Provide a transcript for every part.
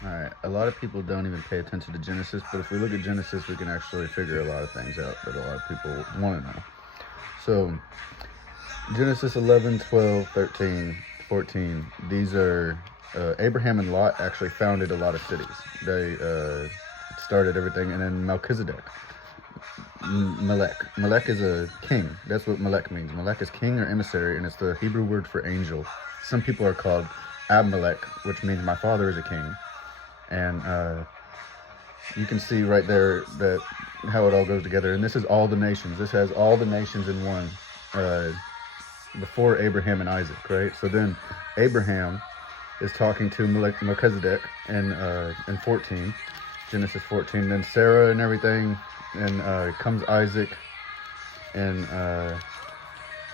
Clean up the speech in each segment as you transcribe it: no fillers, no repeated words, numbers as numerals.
All right, a lot of people don't even pay attention to Genesis, but if we look at Genesis, we can actually figure a lot of things out that a lot of people want to know. So, Genesis 11, 12, 13, 14, these are Abraham and Lot actually founded a lot of cities. They started everything, and then Melchizedek. Melech is a king. That's what Melech means. Melech is king or emissary, and it's the Hebrew word for angel. Some people are called Abimelech, which means my father is a king. And you can see right there that how it all goes together. And this is all the nations. This has all the nations in one before Abraham and Isaac, right? So then Abraham is talking to Melchizedek in 14, Genesis 14. Then Sarah and everything, and comes Isaac, and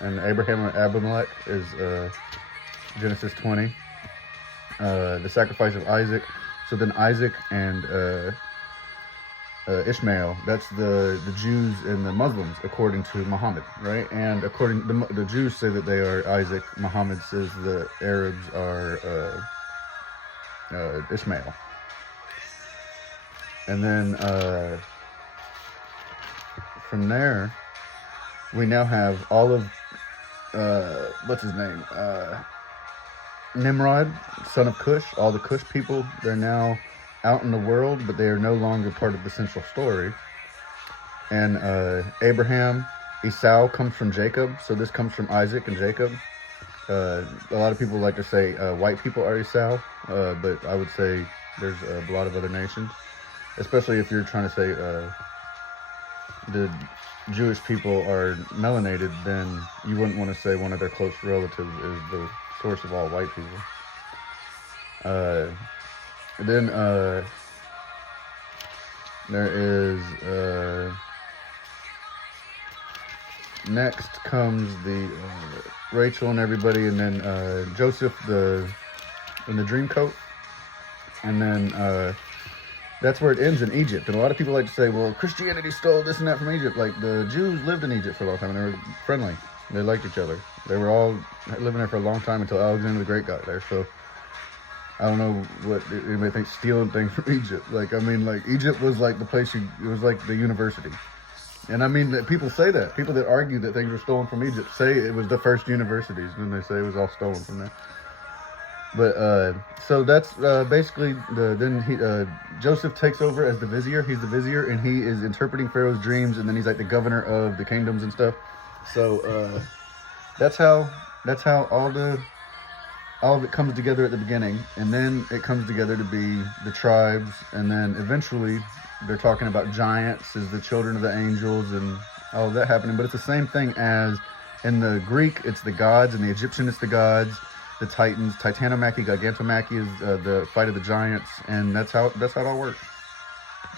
Abraham and Abimelech is Genesis 20. The sacrifice of Isaac. So then Isaac and Ishmael, that's the Jews and the Muslims, according to Muhammad, right? And according to the Jews say that they are Isaac. Muhammad says the Arabs are Ishmael. And then from there, we now have all of, what's his name? Nimrod, son of Cush, all the Cush people, they're now out in the world, but they are no longer part of the central story. And Abraham, Esau comes from Jacob, so this comes from Isaac and Jacob. A lot of people like to say white people are Esau, but I would say there's a lot of other nations, especially if you're trying to say the Jewish people are melanated, then you wouldn't want to say one of their close relatives is the source of all white people. Then there is next comes the Rachel and everybody, and then Joseph in the dream coat, and then that's where it ends in Egypt. And a lot of people like to say, well, Christianity stole this and that from Egypt. Like, the Jews lived in Egypt for a long time, and they were friendly. They liked each other. They were all living there for a long time until Alexander the Great got there. So I don't know what anybody thinks stealing things from Egypt. Like, I mean, like, Egypt was like the place it was like the university. And I mean, that people say that. People that argue that things were stolen from Egypt say it was the first universities, and then they say it was all stolen from there. But so that's basically Joseph takes over as the vizier. He's the vizier, and he is interpreting Pharaoh's dreams, and then he's like the governor of the kingdoms and stuff. So that's how all of it comes together at the beginning, and then it comes together to be the tribes, and then eventually they're talking about giants as the children of the angels and all of that happening. But it's the same thing as in the Greek, it's the gods, and the Egyptian, it's the gods. The Titans, Titanomachy, Gigantomachy is the fight of the giants, and that's how it all works.